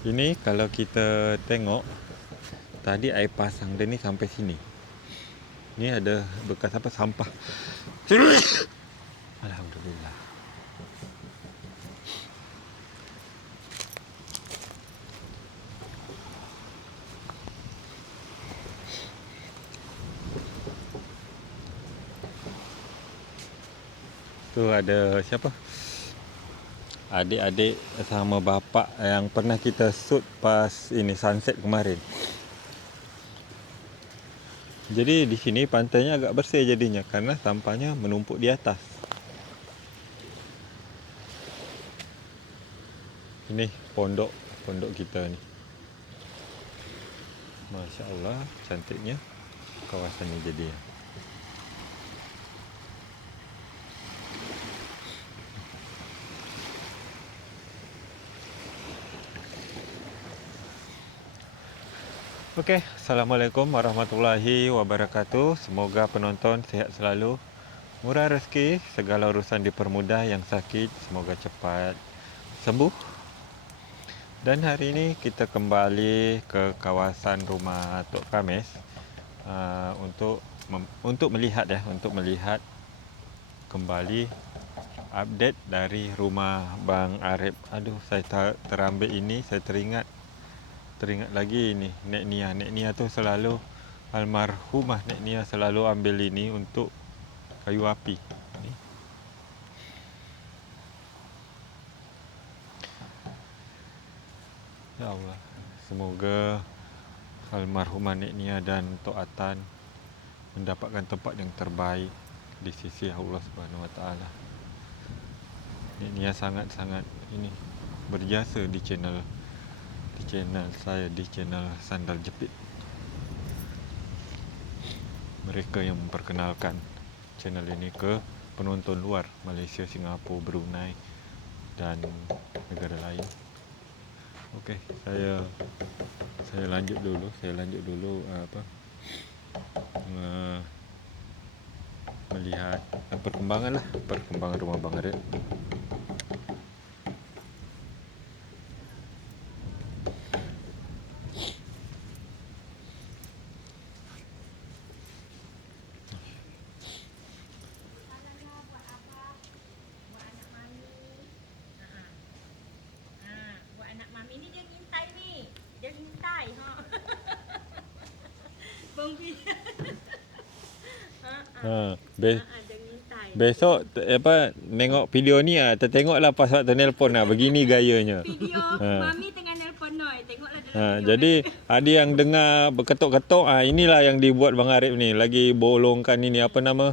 Ini kalau kita tengok, tadi air pasang dia ni sampai sini. Ni ada bekas apa, sampah. Alhamdulillah. Tu ada siapa? Adik-adik sama bapak yang pernah kita shoot pas ini sunset kemarin. Jadi di sini pantainya agak bersih jadinya karena sampahnya menumpuk di atas. Ini pondok kita ni. Masya Allah, cantiknya kawasannya jadinya. Okey, Assalamualaikum warahmatullahi wabarakatuh. Semoga penonton sihat selalu, murah rezeki, segala urusan dipermudah, yang sakit semoga cepat sembuh. Dan hari ini kita kembali ke kawasan rumah Tok Kamis untuk melihat kembali update dari rumah Bang Arif. Aduh, saya terambil ini, saya teringat lagi ini Nek Nia tu selalu, almarhumah Nek Nia selalu ambil ini untuk kayu api ni. Ya Allah, semoga almarhumah Nek Nia dan Tok Atan mendapatkan tempat yang terbaik di sisi Allah Subhanahu Wa Taala. Nek Nia sangat-sangat ini berjasa di channel saya, di channel Sandal Jepit. Mereka yang memperkenalkan channel ini ke penonton luar, Malaysia, Singapura, Brunei dan negara lain. Okey, saya lanjut dulu melihat perkembangan rumah Bang Arif. Besok tengok video ni tertengoklah pas waktu nelpon begini gayanya. Video mami tengah nelpon noi, tengoklah dalam video. Jadi ada yang dengar berketuk-ketuk, inilah yang dibuat Bang Arif ni, lagi bolongkan ini apa nama?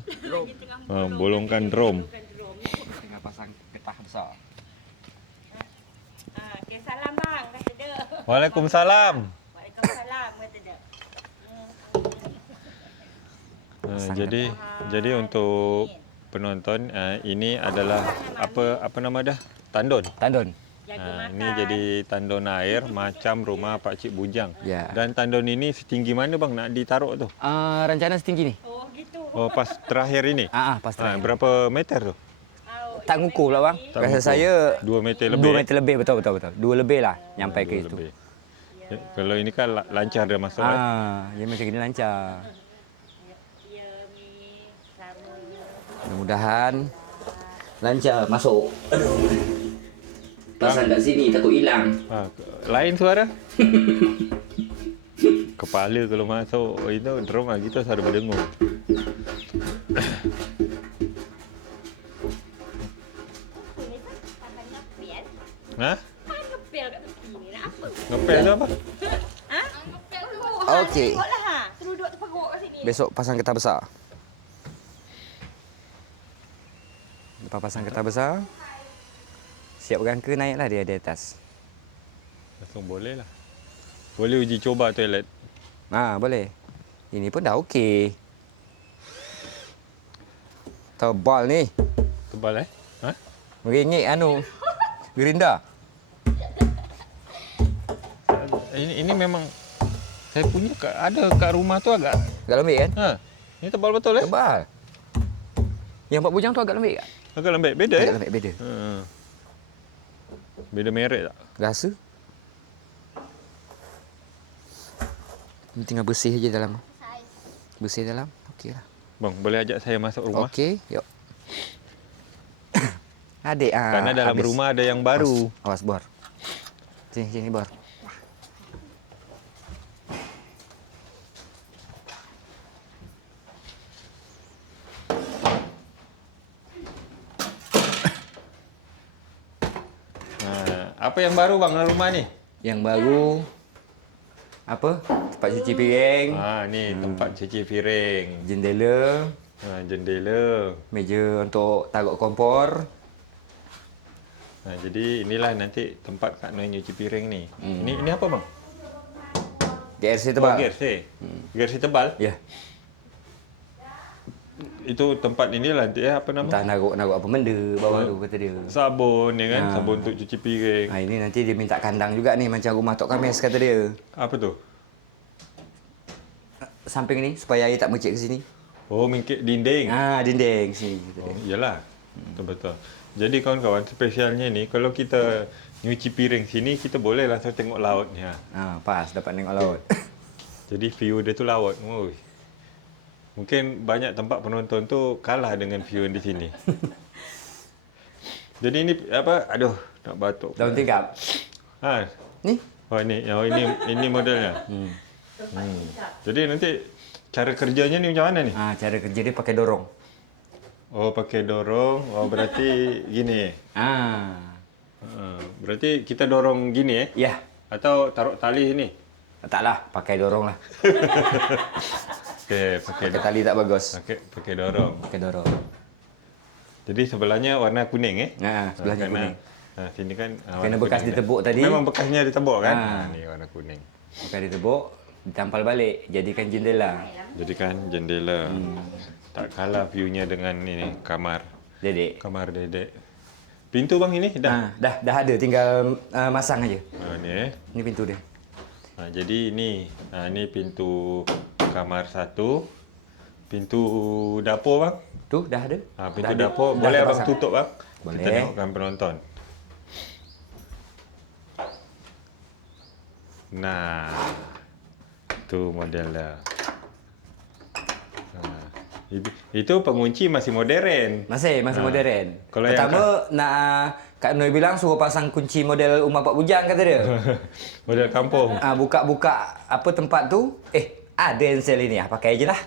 Bolongkan drom. Tengah pasang getah besar. Okay, salam bang, kata dia. Waalaikumsalam. Waalaikumsalam, kata dia. Jadi untuk penonton, ini adalah apa nama dah? Tandon. Ini jadi tandon air macam rumah Pak Cik Bujang. Ya. Dan tandon ini setinggi mana bang nak ditaruh tu? Rencana setinggi ni. Oh gitu. Oh, pas terakhir ini. Pas terakhir. Berapa meter tu? Tak ngukur pula bang. Tak Rasa ngukur. saya 2 meter lebih. 2 meter lebih, betul. 2 lebih lah nyampai ke 2 itu. lebih. Kalau ini kan lancar dia masuk. Dia macam gini lancar. Ya, mi sama. Mudah-mudahan lancar masuk. Pasang kat sini takut hilang. Lain suara. Kepala kalau masuk itu drum kita suara berdengung. Ha? Ngepel kat tepi ni nak apa? Ngepel tu apa? Ha? Ngepel tu. Okey. Tengoklah ha. Terus duduk terperuk kat sini. Besok pasang getah besar. Lepas pasang getah besar, siap berangka naiklah dia di atas. Langsung boleh lah. Boleh uji coba toilet. Boleh. Ini pun dah okey. Tebal ni. Tebal Ha? Meringik Gerinda. Ini memang saya punya ada kat rumah tu agak Lembik kan? Ini tebal betul Tebal. Yang Pak Bujang tu agak lembik tak? Agak lembek, beda Agak lembik, beda. Beda merek tak? Rasa? Ni tinggal bersih je dalam. Bersih dalam. Okey lah. Bang, boleh ajak saya masuk rumah? Okey, yuk. Adik Karena dalam rumah ada yang baru. Awas bor. Sini bor. Apa yang baru bang dalam rumah ni? Yang baru apa? Tempat cuci piring, Ni tempat cuci piring. jendela, Jendela. meja untuk taruh kompor. Jadi inilah nanti tempat Kak Noi nyuci piring ni. Ini apa bang? GRC tebal. GRC. GRC tebal. Ya, Itu tempat inilah nanti apa nama? entah naruh apa benda bawah tu kata dia. Sabun ya kan, sabun untuk cuci piring. Ini nanti dia minta kandang juga ni macam rumah Tok Kamis kata dia. Apa tu? Samping ni supaya air tak mercik ke sini. Oh, mingkik dinding. Dinding sini kata dia. Iyalah. Betul-betul. Jadi kawan-kawan, spesialnya ni kalau kita nyuci piring sini, kita boleh langsung tengok laut ni. Pas dapat tengok laut. Jadi view dia tu laut. Ui. Mungkin banyak tempat penonton tu kalah dengan view di sini. Jadi ini apa? Aduh, nak batuk. Daun tingkap. Ni? Oh ini modelnya. Jadi nanti cara kerjanya ni macam mana ni? Cara kerja dia pakai dorong. Oh, pakai dorong. Oh, berarti gini. Berarti kita dorong gini Ya. Atau taruh tali ni? Taklah, pakai dorong lah. Okey, pakai Tali tak bagus. pakai dorong. Pakai dorong. Jadi sebelahnya warna kuning Sebelahnya kuning. Sini kan Kena bekas ditebuk tadi. Memang bekasnya ditebuk kan? Ni warna kuning. Bekas ditebuk, ditampal balik, jadikan jendela. Jadikan jendela. Tak kalah view-nya dengan ini kamar. Dedek. Kamar dedek. Pintu bang ini dah. Dah ada, tinggal masang aja. Ni Ini pintu dia. jadi ini pintu kamar satu. Pintu dapur bang. Tu dah ada. Pintu Dah ada. dapur Dah boleh abang terpasang. tutup bang. Boleh. Kita tengokkan penonton. Nah, tu model dah. Itu pengunci masih moden. Masih moden. Kalau yang Pertama nak Kak Noi bilang suruh pasang kunci model rumah Pak Bujang kata dia. Model kampung. Buka-buka apa tempat tu, ada ensel ini, pakai aje lah.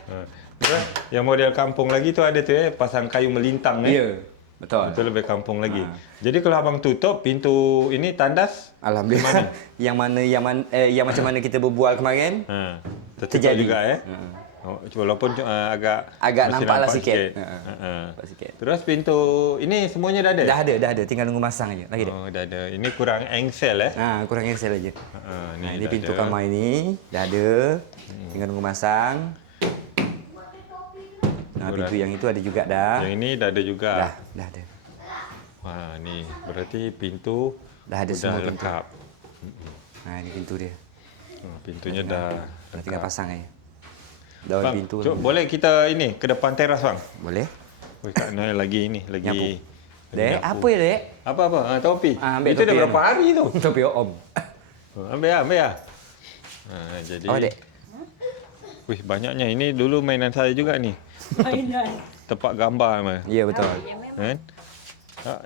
Yang model kampung lagi tu ada tu pasang kayu melintang Ya, betul. Itu lebih kampung lagi. Jadi kalau abang tutup pintu ini tandas, Alhamdulillah. yang macam mana kita berbual kemarin, terjadi juga walaupun agak masih nampaklah sikit. nampak sikit. Terus pintu ini semuanya dah ada? Dah ada, tinggal nunggu masang aja. Lagi Oh, dah ada. Ini kurang engsel kurang ensel aja. Ini dah pintu ada. kamar ini dah ada. Tinggal nunggu masang. Pintu yang itu ada juga dah. Yang ini dah ada juga. Dah ada. Wah, ni berarti pintu Dah ada semua pintu. lengkap. Ini pintu dia. Pintunya dah Tinggal pasang aja. Daun Bang, pintu. boleh kita ini ke depan teras bang? Boleh. Wih, Kak Noi lagi Nyapu. lagi Dek, nyapu. apa ya, Dek? Apa? Topi. Ambil Itu topi dah berapa anu. hari tu? Topi Om. Ambil ya. Jadi Dek. Wih, banyaknya. Ini dulu mainan saya juga ni. Mainan. Tepak gambar mah. Ya, betul. Kan?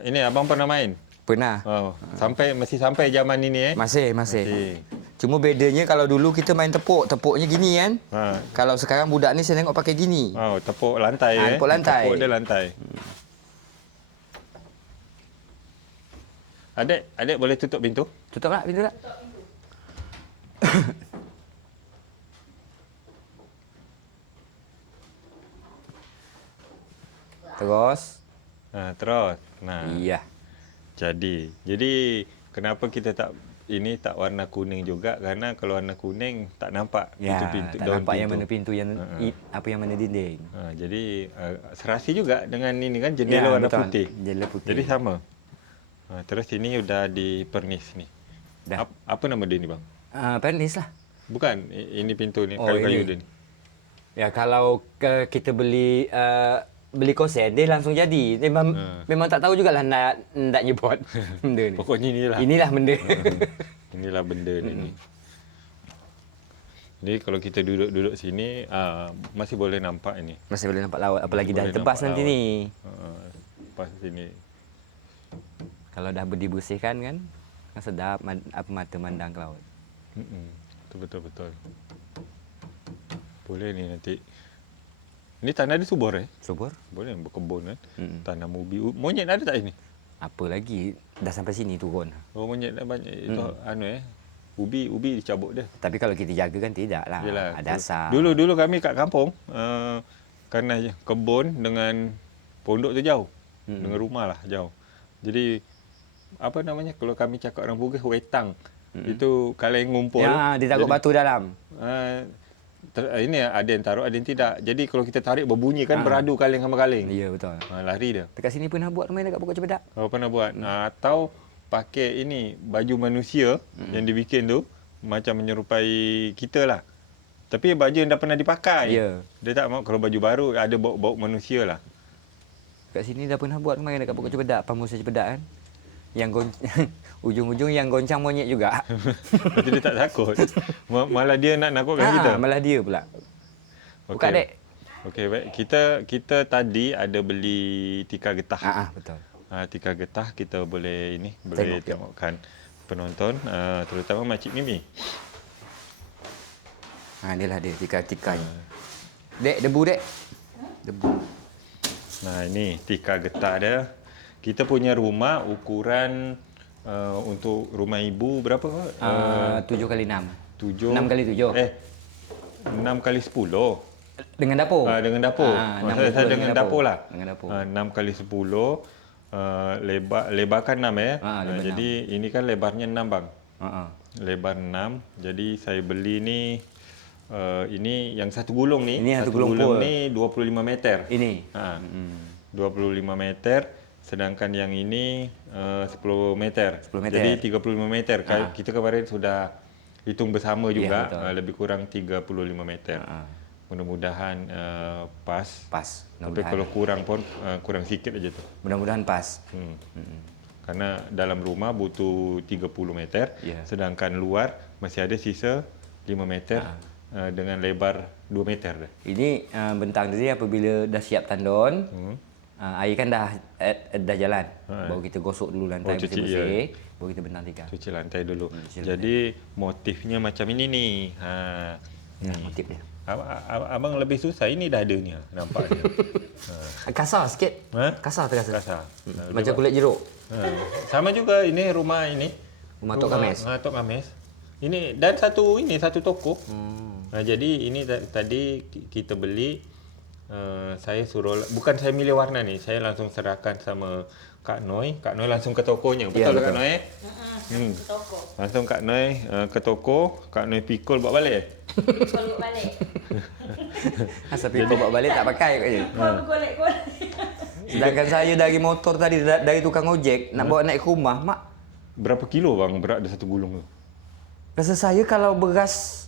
Ini abang pernah main? Pernah. Masih sampai zaman ini Masih. Cuma bedanya kalau dulu kita main tepuknya gini kan. Kalau sekarang budak ni saya tengok pakai gini. Tepuk lantai Tepuk lantai. Tepuk dia lantai. Adik boleh tutup pintu? Tutup tak pintu tak? Terus. Terus. Iya. Jadi kenapa kita tak warna kuning juga, karena kalau warna kuning tak nampak pintu-pintu, tak daun nampak pintu. yang mana pintu yang yang mana dinding. Jadi serasi juga dengan ini kan jendela warna betul. putih. Jendela putih. Jadi sama. Terus ini sudah dipernis ni. Dah. Apa nama dia ni bang? Pernis lah. Bukan, ini pintu ni, Oh, kayu-kayu ini. dia ni. Ya, kalau kita beli konsen dia langsung jadi. Memang tak tahu jugalah nak nyebut benda ni. Pokoknya inilah. Inilah benda. Inilah benda dia ni. Jadi kalau kita duduk sini masih boleh nampak ini. Masih boleh nampak laut. Apalagi dah Boleh tebas nampak nanti laut. ni. Pas sini. Kalau dah dibersihkan kan sedap apa mata mandang ke laut. Betul. Boleh ni nanti. Ini tanah dia subur Subur? Boleh berkebun kan. Tanam ubi. Monyet ada tak ini? Apa lagi? Dah sampai sini turun. Oh monyet dah banyak. Itu ubi dicabut dia. Tapi kalau kita jaga kan tidak lah. Yelah, Ada asap. Dulu kami kat kampung kerana kebun dengan pondok tu jauh. Dengan rumah lah jauh. Jadi apa namanya kalau kami cakap orang Bugis wetang. Itu kaleng ngumpul. Ya, dia takut batu dalam. Ini ada yang taruh, ada yang tidak. Jadi kalau kita tarik berbunyi kan beradu kaleng sama kaleng. Ya, betul. Lari dia. Dekat sini pernah buat main dekat pokok cempedak. Kau pernah buat? Atau pakai ini baju manusia yang dibikin tu macam menyerupai kita lah. Tapi baju yang dah pernah dipakai. Ya. Dia tak mau kalau baju baru ada bau-bau manusia lah. Dekat sini dah pernah buat main dekat pokok cempedak, pamusa cempedak kan. Yang ujung-ujung yang goncang monyet juga. Jadi dia tak takut. Malah dia nak nakutkan kita. Malah dia pula. Buka dek. Okey, baik. Kita tadi ada beli tikar getah. Betul. Tikar getah kita boleh tengokkan penonton, terutama Makcik Mimi. Inilah dia tikar-tikar. Dek, debu dek. Debu. Nah, ini tikar getah dia. Kita punya rumah ukuran untuk rumah ibu berapa? 7x6. 7. 6x7. 6 kali 10. Dengan dapur? Dengan dapur. Saya dengan dapur lah. Dengan dapur. 6 kali 10. Lebar kan 6 lebar jadi 6. Ini kan lebarnya 6 bang. Lebar 6. Jadi saya beli ni ini yang satu gulung ni. Ini satu gulung ni 25 meter. Ini. 25 meter. Sedangkan yang ini 10 meter. 10 meter. Jadi 35 meter. Kita kemarin sudah hitung bersama juga. Lebih kurang 35 meter. Mudah-mudahan pas. Tapi kalau kurang pun kurang sikit aja tu. Mudah-mudahan pas. Karena dalam rumah butuh 30 meter. Sedangkan luar masih ada sisa 5 meter dengan lebar 2 meter. Ini bentang tadi apabila dah siap tandon. Air kan dah jalan. Baru kita gosok dulu lantai bersih-bersih. Baru kita bentang tikar. Cuci lantai dulu. Jadi motifnya macam ini ni. Motif dia. Abang lebih susah. Ini dah ada ni. Nampak dia. Kasar sikit. Kasar terasa. Kasar. Macam kulit jeruk. Sama juga ini rumah ini. Rumah Tok Kamis. Tok Kamis. Ini dan satu toko. Jadi ini tadi kita beli. Saya suruh, bukan saya milih warna ni, saya langsung serahkan sama Kak Noi. Kak Noi langsung ke tokonya. Betul Kak Noi? Ke toko. Langsung Kak Noi ke toko, Kak Noi pikul bawa balik. Pikul balik. Asal pikul bawa balik tak pakai katnya. Golek-golek. Sedangkan saya dari motor tadi, dari tukang ojek, nak bawa naik ke rumah, mak. Berapa kilo bang berat ada satu gulung tu? Rasa saya kalau beras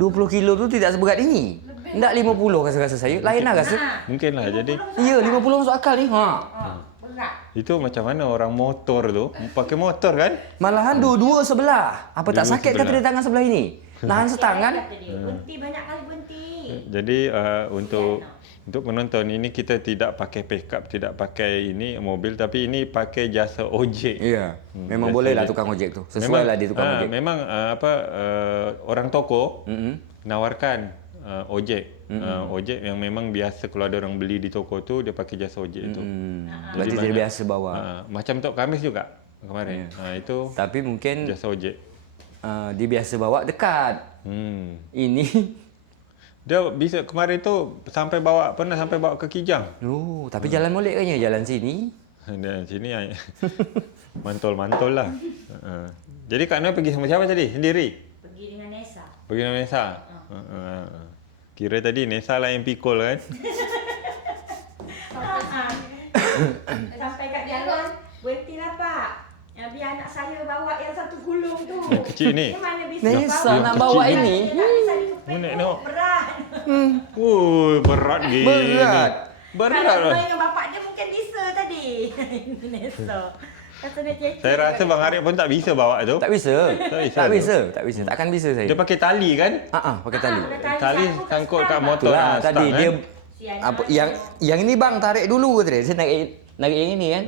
20 kilo tu tidak seberat ini. Tak 50 rasa saya. Lain lah rasa. Mungkin lah. Jadi ya 50 masuk akal ni. Berat. itu macam mana orang motor tu pakai motor kan? Malahan dua-dua sebelah. Apa tak sakit kata dia tangan sebelah ini? Nahan setangan. Berhenti banyak kali berhenti. Jadi untuk menonton ini kita tidak pakai pickup, tidak pakai ini mobil, tapi ini pakai jasa ojek. Ya. Memang boleh lah tukang ojek tu. Sesuai lah dia tukang ojek. Memang orang toko nawarkan ojek. Ojek yang memang biasa kalau ada orang beli di toko tu dia pakai jasa ojek itu. Berarti dia biasa bawa. Macam Tok Kamis juga kemarin. Itu tapi mungkin jasa ojek. Dia biasa bawa dekat. Ini dia bisa kemarin tu pernah sampai bawa ke Kijang. Oh, tapi jalan molek kan jalan sini. Dan sini mantol-mantol lah. Jadi Kak Noi pergi sama siapa tadi? Sendiri? Pergi dengan Nesa. Pergi dengan Nesa? Kira tadi Nesa lah yang pikul kan? Sampai kat jalan, berhentilah Pak. Biar anak saya bawa yang satu gulung tu. Yang kecil ni? Mana bisa Nesa bawa? nak bawa ini? Tak bisa dikeping. Mana tengok? Berat. Berat gini. Berat. Berat Kalau lah. dengan bapak dia mungkin bisa tadi. Nesa. Rasa nak cecek. Saya rasa Bang Arif pun tak bisa bawa tu. Tak bisa. Tak bisa tu. Tak bisa. Takkan bisa saya. Dia pakai tali kan? Pakai tali. Tali sangkut kat motor. Itulah tadi stang, dia kan? apa yang ini bang tarik dulu kata dia. Saya narik yang ini kan.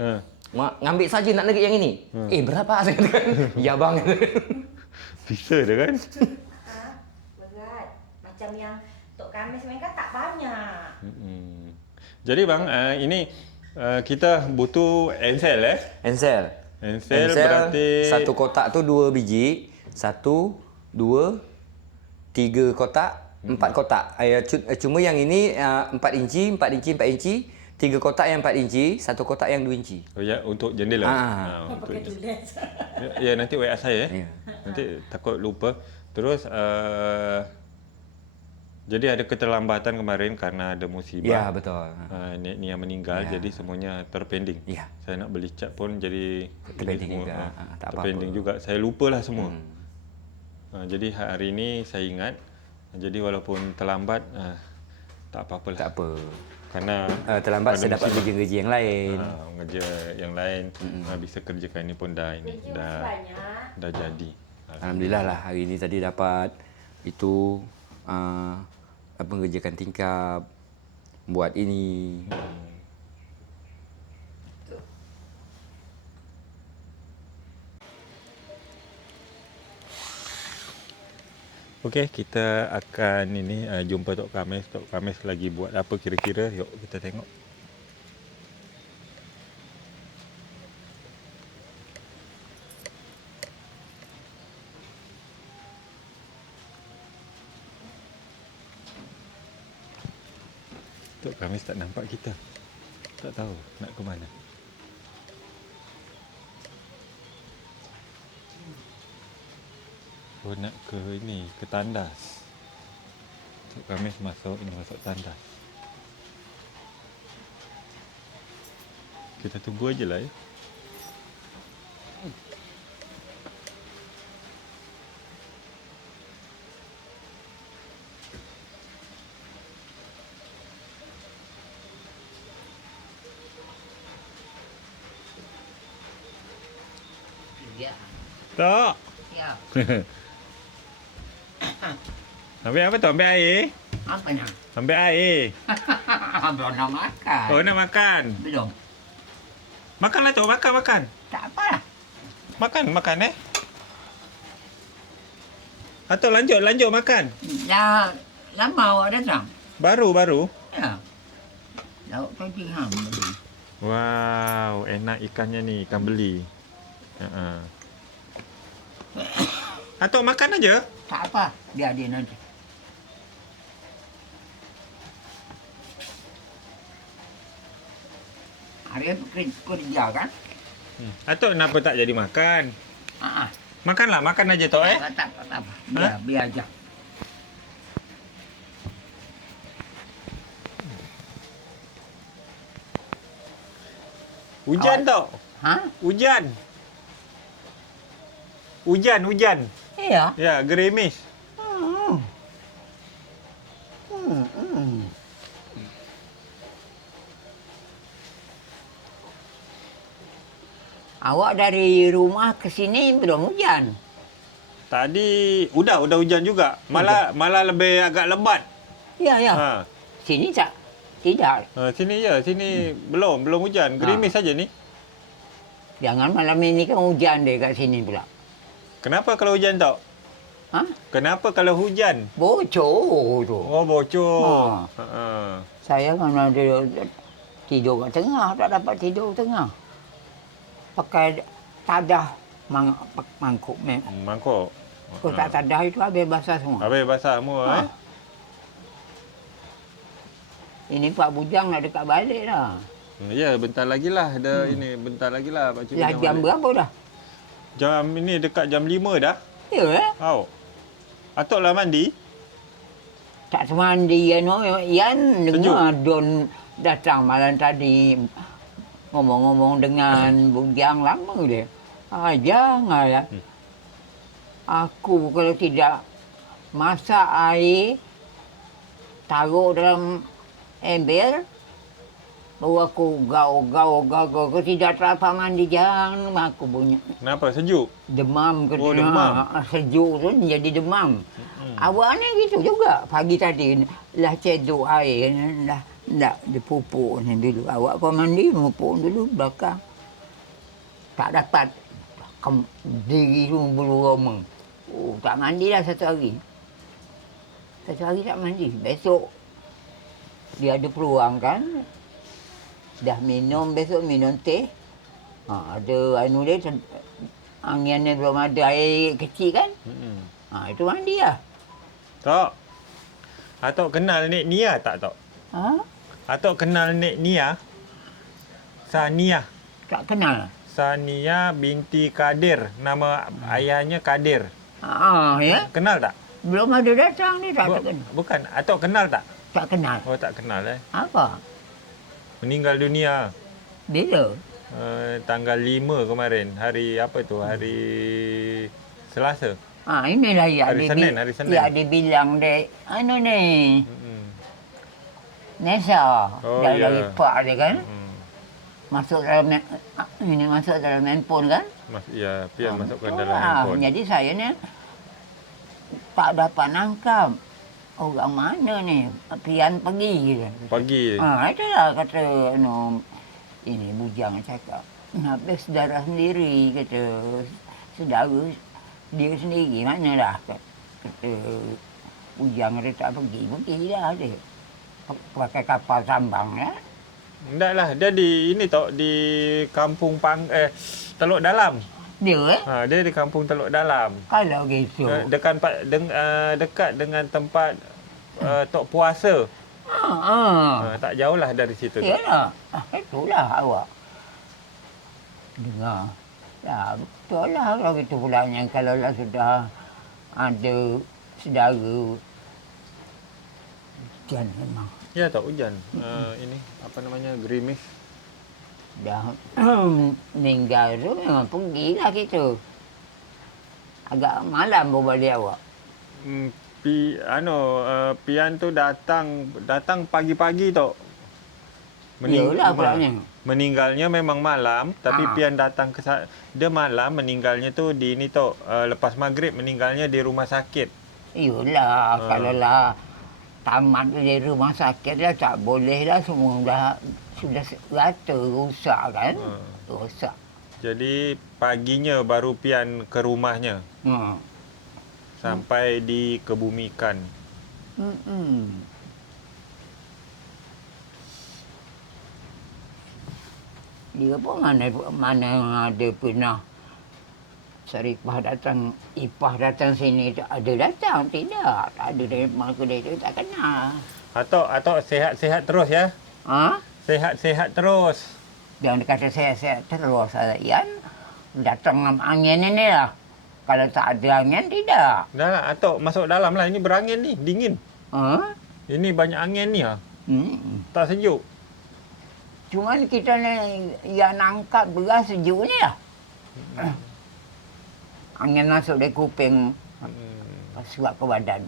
Ngambil saja nak narik yang ini. Berapa saya katakan? Ya bang. Bisa dia kan? Berat. Macam yang Tok Kamis main kan tak banyak. Jadi bang, ini kita butuh ensel Ensel berarti satu kotak tu 2 biji. 1, 2, 3 kotak, 4 kotak. Cuma yang ini 4 inci, 4 inci, 4 inci. 3 kotak yang 4 inci, 1 kotak yang 2 inci. Oh ya, untuk jendela. Untuk Pakai tulis. ya nanti WA saya. Ya. Nanti takut lupa. Terus jadi ada keterlambatan kemarin karena ada musibah. Ya, betul. Nek yang meninggal, jadi semuanya terpending. Ya. Saya nak beli cat pun jadi Terpending semua, juga. Tak terpending apa-apa. juga. Saya lupalah semua. Jadi hari ini saya ingat. Jadi walaupun terlambat, tak apa-apalah. Tak apa. Karena Terlambat ada saya dapat musibah. kerja-kerja yang lain. Kerja yang lain bisa kerjakan ini pun dah Banyak. dah jadi. Alhamdulillah lah hari ini tadi dapat itu mengerjakan tingkap, buat ini. Okey, kita akan ini jumpa Tok Kamis. Tok Kamis lagi buat apa kira-kira? Yuk kita tengok. Tok Kamis tak nampak kita. Tak tahu nak ke mana. Oh, nak ke ini, ke tandas. Tok Kamis masuk tandas. Kita tunggu aje lah ya. Ya. Tok. Ya. Ambil apa tu? Ambil air? Apa nak? Ambil air. Belum nak makan. Oh, nak makan. Belum. Makanlah Tok, makan. Tak apalah. Makan Atau lanjut makan. Dah lama awak datang. Baru. Ya. Lauk tadi ham beli. Wow, enak ikannya ni, ikan beli. Atau makan aja. Tak apa. Biar dia nanti. Hari kerja kan? Atau kenapa tak jadi makan? Ah, Makanlah, makan aja Tok tak apa. Biar aja. Hujan Tok. Ha? Hujan. Hujan. Iya. Ya, gerimis. Awak dari rumah ke sini belum hujan? Tadi udah hujan juga. Malah lebih agak lebat. Ya. Ha. Sini tak? Tidak. Sini belum hujan. Gerimis saja ni. Jangan malam ini kan hujan deh kat sini pula. Kenapa kalau hujan Tok? Ha? Kenapa kalau hujan? Bocor tu. Oh, bocor. Saya kan ada tidur kat tengah, tak dapat tidur tengah. Pakai tadah mangkuk. Mangkuk. Kalau tak tadah itu habis basah semua. Habis basah semua Ini Pak Bujang nak dekat balik dah. Ya, bentar lagi lah. Bentar lagi lah Pak Cik Dah Bujang jam balik. berapa dah? Jam ini dekat jam 5 dah. Ya. Tahu. Atok lah mandi. Tak semandi Yan dengar Don datang malam tadi ngomong-ngomong dengan Bujang lama dia. Janganlah. Aku kalau tidak masak air, taruh dalam ember, Baru aku gau. Tidak terapa mandi jangan aku punya. Kenapa? Sejuk? Demam ke Oh, demam. sejuk tu jadi demam. Awak ni gitu juga. Pagi tadi lah cedok air dah dipupuk ni dulu. Awak kau mandi pupuk dulu belakang. Tak dapat diri tu bulu roma. Oh, tak mandi dah satu hari. Satu hari tak mandi. Besok dia ada peluang kan. Dah minum besok minum teh. Ada anu dia angin ni belum ada air kecil kan. Itu mandi lah. Tok. Atok kenal Nek Nia tak, Tok? Ha? Atok kenal Nek Nia? Sania. Tak kenal. Sania binti Kadir. Nama ayahnya Kadir. Ya. Kenal tak? Belum ada datang ni tak kenal. Bukan. Atok kenal tak? Tak kenal. Oh, tak kenal Apa? Meninggal dunia. Bila? Tanggal 5 kemarin. Hari apa tu? Hari Selasa. Inilah yang Hari Senin, hari Senin. Ya dibilang dek anu ni. Nesa. Oh, Dari ya. pak dia kan. Masuk dalam masuk dalam handphone kan. Ya, pian masukkan dalam itulah. handphone. Jadi saya ni tak dapat nangkap orang mana ni. Pian pergi gitu. Pagi. Itulah kata ini bujang cakap. Habis darah sendiri kata saudara dia sendiri manalah kata bujang dia tak pergi dah dia. Pakai kapal sambang ya. Taklah, dia di ini tok di kampung Teluk Dalam. Dia Dia di kampung Teluk Dalam. kalau gitu. Dekat dengan tempat Tok Puasa. Tak jauh lah dari situ. Yalah. Itulah awak. Dengar. Ya, betul lah kalau gitu pulanya. Kalau lah sudah ada saudara. Hujan memang. Ya tak hujan. Ini apa namanya gerimis. Dah meninggal tu memang pergilah kita. Agak malam baru balik awak. Pian tu datang pagi-pagi tok. Yalah pulanya. Meninggalnya memang malam, tapi Pian datang dia malam meninggalnya tu di ini tok, lepas maghrib meninggalnya di rumah sakit. Yalah, kalau lah tamat dari rumah sakit dah tak boleh lah, semua sudah rata rosak kan. Rosak. Jadi paginya baru Pian ke rumahnya. Sampai dikebumikan. Dia pun mana ada pernah Saripah datang, Ipah datang sini, tak ada datang, tidak. Tak ada dari mana kedai tu, tak kenal. Atok sihat-sihat terus ya. Sihat-sihat terus. Jangan kata saya terus, Ian. Datang angin ini lah. Kalau tak ada angin, tidak. Dah lah, Atok masuk dalam lah. Ini berangin ni, dingin. Ini banyak angin ni lah. Tak sejuk. Cuma kita ni yang angkat beras sejuk ni lah. Angin masuk dari kuping, suap ke badan.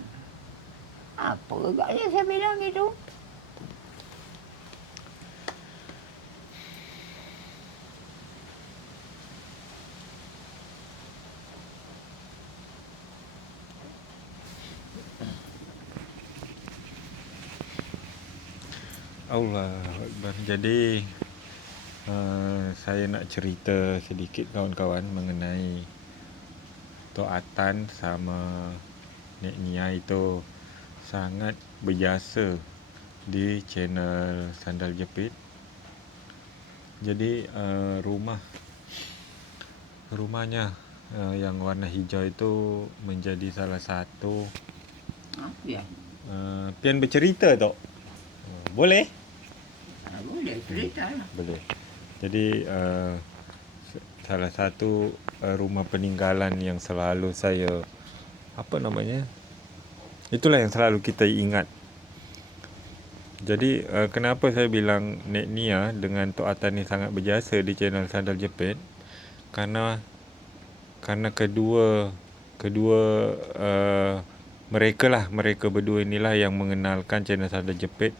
Apa agaknya saya bilang gitu? Allah Akbar. Jadi saya nak cerita sedikit kawan-kawan mengenai Tok Atan sama Nek Nia itu sangat berjasa di channel Sandal Jepit. Jadi rumahnya yang warna hijau itu menjadi salah satu Pian bercerita Tok. Boleh? Boleh cerita lah. Boleh. Jadi salah satu rumah peninggalan yang selalu saya itulah yang selalu kita ingat. Jadi kenapa saya bilang Nek Nia dengan Tok Atan ni sangat berjasa di channel Sandal Jepit? Karena kedua mereka berdua inilah yang mengenalkan channel Sandal Jepit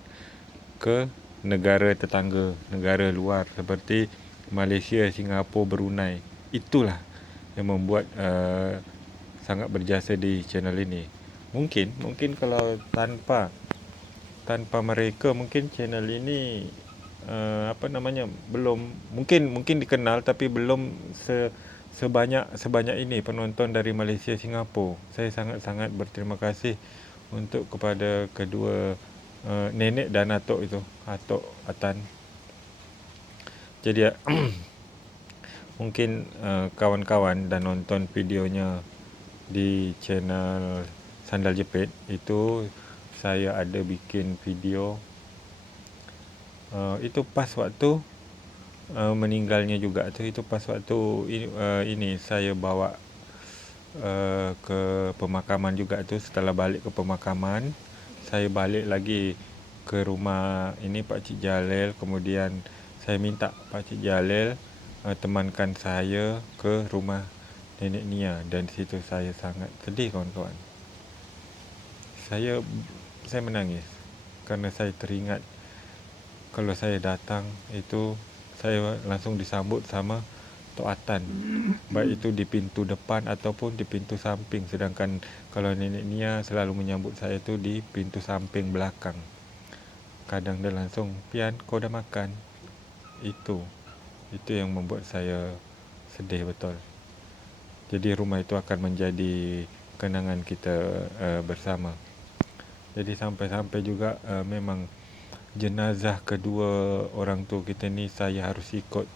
ke negara tetangga, negara luar seperti Malaysia, Singapura, Brunei. Itulah yang membuat sangat berjasa di channel ini. Mungkin kalau tanpa mereka mungkin channel ini belum mungkin dikenal, tapi belum sebanyak ini penonton dari Malaysia, Singapura. Saya sangat-sangat berterima kasih untuk kepada kedua nenek dan atuk itu, atuk Atan. Jadi mungkin kawan-kawan dan nonton videonya di channel Sandal Jepit itu, saya ada bikin video itu pas waktu meninggalnya juga tu. Itu pas waktu ini saya bawa ke pemakaman juga tu. Setelah balik ke pemakaman, saya balik lagi ke rumah ini Pak Cik Jalil. Kemudian saya minta Pak Cik Jalil temankan saya ke rumah Nenek Nia, dan di situ saya sangat sedih kawan-kawan. Saya menangis kerana saya teringat kalau saya datang itu saya langsung disambut sama Tok Atan, baik itu di pintu depan ataupun di pintu samping. Sedangkan kalau Nenek Nia selalu menyambut saya tu di pintu samping belakang. Kadang dia langsung, "Pian, kau dah makan?" Itu yang membuat saya sedih betul. Jadi rumah itu akan menjadi kenangan kita bersama. Jadi sampai-sampai juga memang jenazah kedua orang tua kita ni saya harus ikut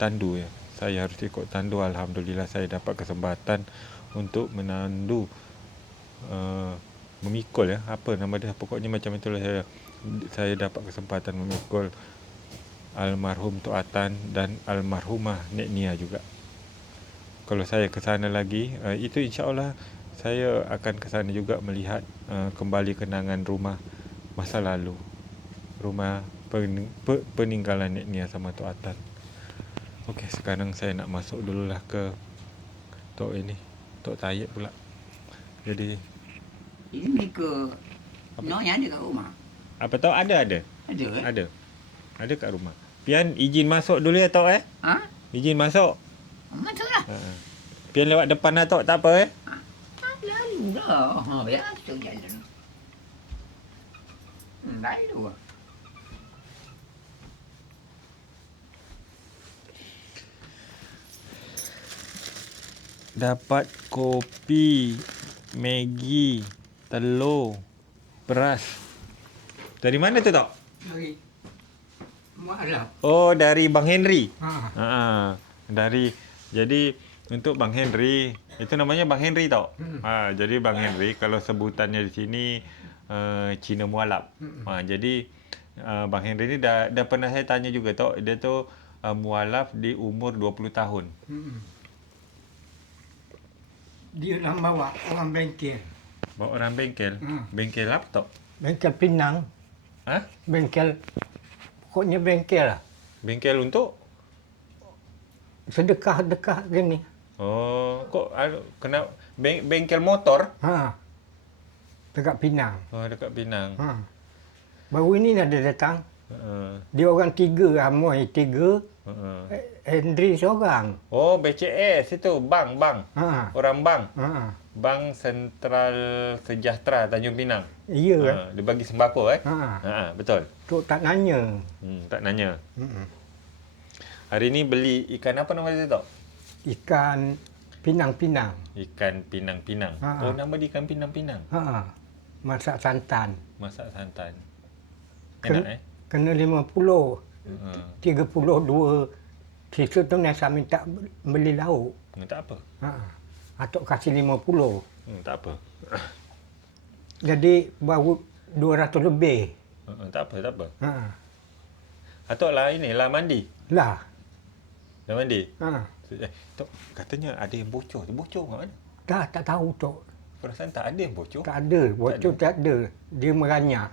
tandu ya. Saya harus ikut tandu. Alhamdulillah saya dapat kesempatan untuk menandu, memikul ya, apa nama dia, pokoknya macam itulah. Saya dapat kesempatan memikul almarhum Tok Atan dan almarhumah Nek Nia juga. Kalau saya ke sana lagi, itu insya-Allah saya akan ke sana juga melihat kembali kenangan rumah masa lalu. Rumah peninggalan Nek Nia sama Tok Atan. Okey, sekarang saya nak masuk dululah ke Tok Tayyib pula. Jadi Ini ke Nonya ada kat rumah. apa tahu ada. Ada. Ada kat rumah. Pian izin masuk dulu ya Tok Ha? Izin masuk. Masuklah. Pian lewat depan lah Tok, tak apa Lalu dah. Biasa jalan. Lalu. Dapat kopi, Maggi, telur, beras. Dari mana tu Tok? Dari Mualaf. Oh, dari Bang Henry. Ha. Jadi untuk Bang Henry, itu namanya Bang Henry Tok. Jadi Bang Henry kalau sebutannya di sini Cina Mualaf. Jadi Bang Henry ni dah pernah saya tanya juga Tok, dia tu mualaf di umur 20 tahun. Dia nak bawa orang bengkel. Bawa orang bengkel. Bengkel apa Tok? Bengkel Pinang. Ha? Bengkel, pokoknya bengkel lah. Bengkel untuk? Sedekah-dekah gini. Oh, kok kena bengkel motor? Ha. Dekat Pinang. Oh, dekat Pinang. Ha. Baru ini ada datang. Dia orang tiga, Amoy tiga, Henry seorang. Oh, BCS itu, bank. Ha. Orang bank. Ha. Bank Sentral Sejahtera Tanjung Pinang. Iya. Dia bagi sembako Ha. betul. Tok tak nanya. Tak nanya. Hmm. Hari ni beli ikan apa nama dia Tok? Ikan Pinang-Pinang. Ikan pinang-pinang. Ha. Oh, nama dia ikan pinang-pinang. Ha. Masak santan. Masak santan. Enak Kena 50. 32. Sisa tu Nasa minta beli lauk. Tak apa. Ha. Atok kasih 50. Tak apa. Jadi baru 200 lebih. Tak apa. Ha. Atok lah mandi. Lah. Dah mandi? Ha. Tok, katanya ada yang bocor. Dia bocor kat mana? Tak tahu Tok. Perasaan tak ada yang bocor. Tak ada. Bocor tak ada. Dia meranyak.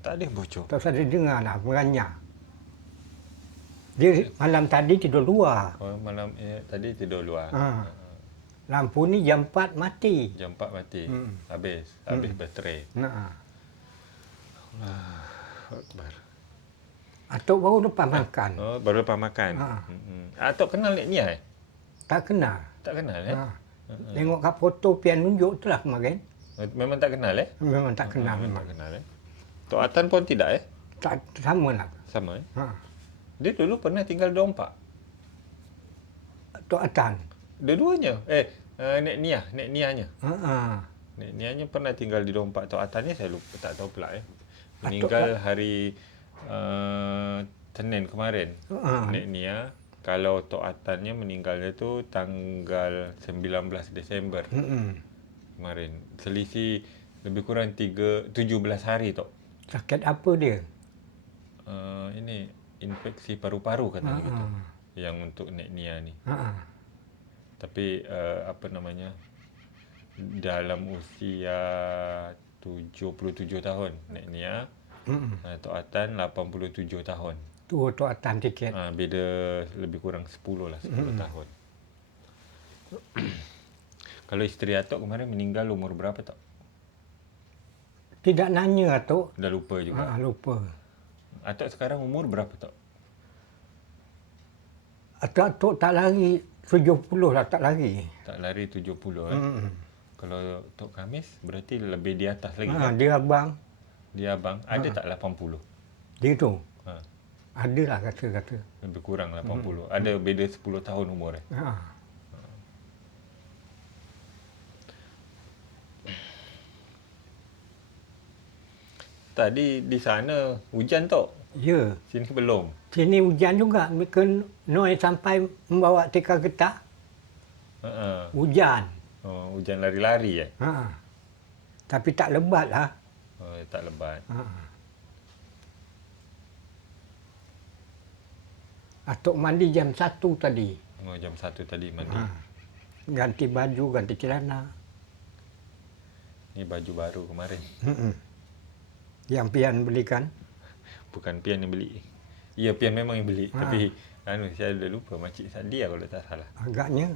Tak ada yang bocor. Tak usah dia dengar lah. Meranyak. Dia malam tadi tidur luar. Oh, malam tadi tidur luar. Ha. Lampu ni jam 4 mati. Jam 4 mati. Hmm. Habis baterai. Nah. Akbar. Atuk baru lepas makan. Oh, baru lepas makan. Ha. Atok kenal Nek Nia? Tak kenal. Tak kenal eh? Ha. Tengok kat foto pian tunjuk tu lah kemarin. Memang tak kenal eh? Memang tak kenal Memang memang. tak kenal eh? Tok Atan pun tidak eh? Tak sama lah. Sama eh? Ha. Dia dulu pernah tinggal di Dompak. Tok Atan. Dua-duanya. Nek Nianya. Ha. Nek Nianya pernah tinggal di Dompak. Tok Atannya saya lupa, tak tahu pula eh. Meninggal hari Senin kemarin. Nek Nia. Kalau Tok Atannya meninggalnya tu tanggal 19 Desember kemarin. Selisih lebih kurang 17 hari Tok. Sakit apa dia? Ini infeksi paru-paru katanya gitu. Yang untuk Nek Nia ni. Tapi apa namanya, dalam usia 77 tahun Nek Nia, Tok Atan 87 tahun. Tu Tok Atan sikit. Beza lebih kurang 10 lah, 10 tahun. Kalau isteri Atok kemarin meninggal umur berapa Tok? Tidak nanya Atuk. Dah lupa juga. Lupa. Atok sekarang umur berapa Tok? Atuk tak lari 70 lah, tak lari. Tak lari 70 eh. Kalau Tok Kamis berarti lebih di atas lagi kan? Dia abang. Dia abang, ada tak 80? Dia tu. Ha, Ada lah kata-kata. lebih kurang 80. Ada beza 10 tahun umur eh. Tadi di sana hujan Tok. Ya. Sini belum. Sini hujan juga. Mereka Noi sampai membawa tikar getah. Hujan. Oh, hujan lari-lari eh. Tapi tak lebat lah. Oh, tak lebat. Atuk mandi jam 1 tadi. Oh, jam 1 tadi mandi. Ganti baju, ganti celana. Ni baju baru kemarin. Yang pian belikan. Bukan Pian yang beli. Ya, Pian memang yang beli. Tapi saya dah lupa. Makcik Sadia kalau tak salah. Agaknya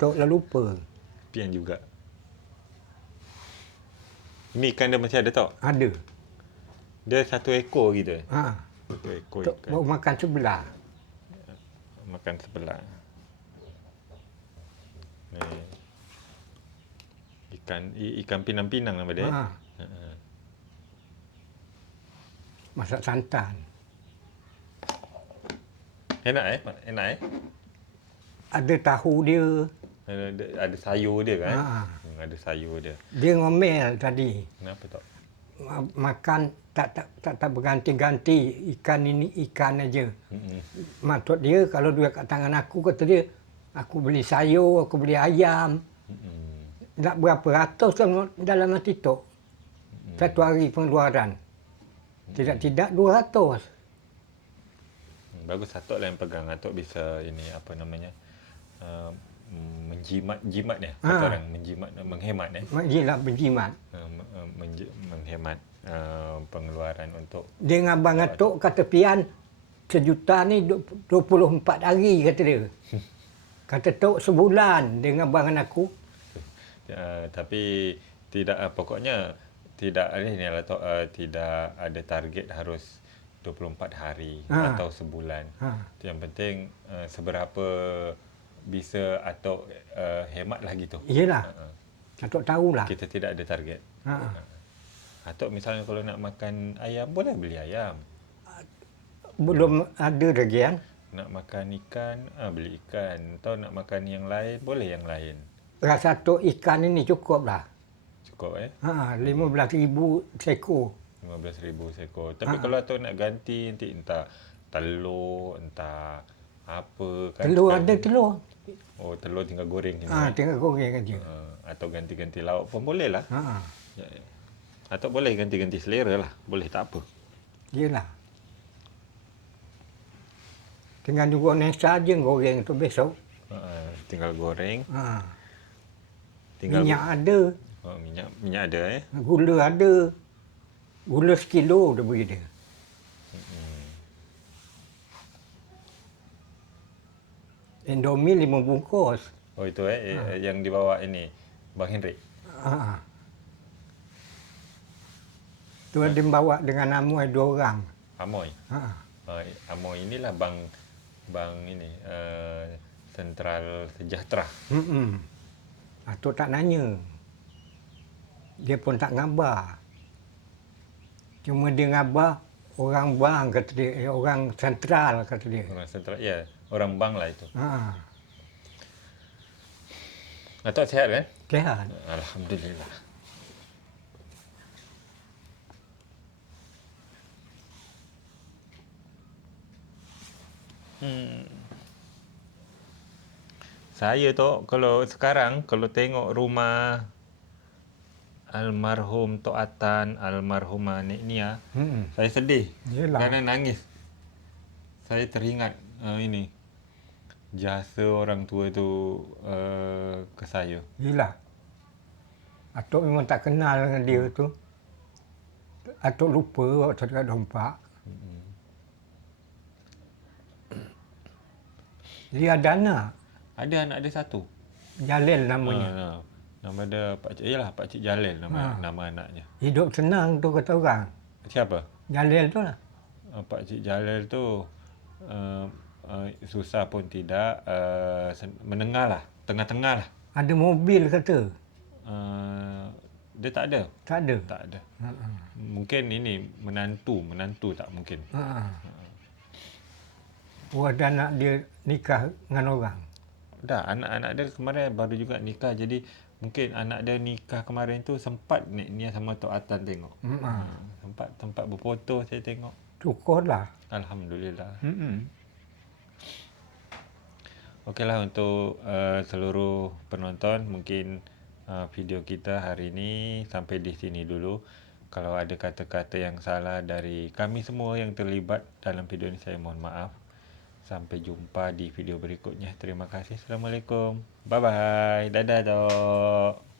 Tok dah lupa. Pian juga. Ini ikan dia masih ada Tok? Ada. Dia satu ekor gitu eh? Ha. Satu ekor Tok ikan. baru makan sebelah. Makan sebelah. Ni. Ikan pinang-pinang nama dia. Masak santan. Enak eh? Enak eh? Ada tahu dia. Ada sayur dia kan? Ada sayur dia. Dia ngomel tadi. Kenapa Tok? Makan tak berganti-ganti. Ikan ini ikan aja. Maksud dia kalau dia kat tangan aku, kata dia, aku beli sayur, aku beli ayam. Tak berapa ratus dalam hati Tok. Satu hari pengeluaran. Tidak 200. Bagus Atok lah yang pegang. Atok bisa ini apa namanya, menjimat ya. Kata orang menjimat, menghemat ya. Gila berjimat. Menghemat pengeluaran untuk. Dia dengan Abang Atok kata pian, 1 juta ni 24 hari kata dia. Kata Tok sebulan dengan abang aku. Tapi tidak, pokoknya tidak ada ni lah Tok, tidak ada target harus 24 hari atau sebulan. Yang penting seberapa bisa Atok hemat lah gitu. Iyalah. Atok tahulah. Kita tidak ada target. Atok misalnya kalau nak makan ayam, boleh beli ayam. Belum ada lagi kan. Nak makan ikan, beli ikan. Atau nak makan yang lain, boleh yang lain. Rasa Tok ikan ini cukup lah. Cukup 15,000 seekor. 15,000 seekor. Tapi kalau Atok nak ganti, nanti entah telur, entah apa kan. Telur ada telur. Oh, telur tinggal goreng ni. Tinggal goreng aja. Atau ganti-ganti lauk pun boleh lah. Ya. Atau boleh ganti-ganti selera lah. Boleh, tak apa. Iyalah. Tinggal juga nesa je goreng tu besok. Tinggal goreng. Minyak ada. Oh, minyak ada eh. Gula ada. Gula 1 kilo dah beri dia. Indomie 5 bungkus. Oh itu yang dibawa ini Bang Henry. Tu dia bawa dengan Amoy 2 orang. Amoy. Ha. Amoy inilah bang ini Sentral Sejahtera. Atuk tak nanya. Dia pun tak ngabar. Cuma dia ngabar orang bang kata dia, orang sentral kata dia. Orang Sentral, ya, orang bang lah itu. Ha. Atuk sihat kan? Sihat. Alhamdulillah. Saya tu kalau sekarang kalau tengok rumah almarhum Tok Atan, almarhumah Nek Nia, saya sedih. Yelah. Kadang nangis. Saya teringat ini jasa orang tua tu ke saya. Yelah. Atuk memang tak kenal dengan dia tu. Atuk lupa waktu dekat Dompak. Dia ada anak. Ada anak dia satu. Jalil namanya. Nama dia Pakcik, yalah Pakcik Jalil nama anaknya. Hidup senang tu kata orang. Siapa? Jalil tu lah. Pakcik Jalil tu susah pun tidak, menengah lah, tengah-tengah lah. Ada mobil kata. Dia tak ada. Tak ada. Tak ada. Mungkin ini menantu tak mungkin. Oh, ada anak dia nikah dengan orang. Dah, anak-anak dia kemarin baru juga nikah, jadi mungkin anak dia nikah kemarin tu sempat Nek Nia sama Tok Atan tengok. Tempat berfoto saya tengok. Syukurlah. Alhamdulillah. Okeylah, untuk seluruh penonton, mungkin video kita hari ini sampai di sini dulu. Kalau ada kata-kata yang salah dari kami semua yang terlibat dalam video ini, saya mohon maaf. Sampai jumpa di video berikutnya. Terima kasih. Assalamualaikum. Bye-bye. Dadah, Dok.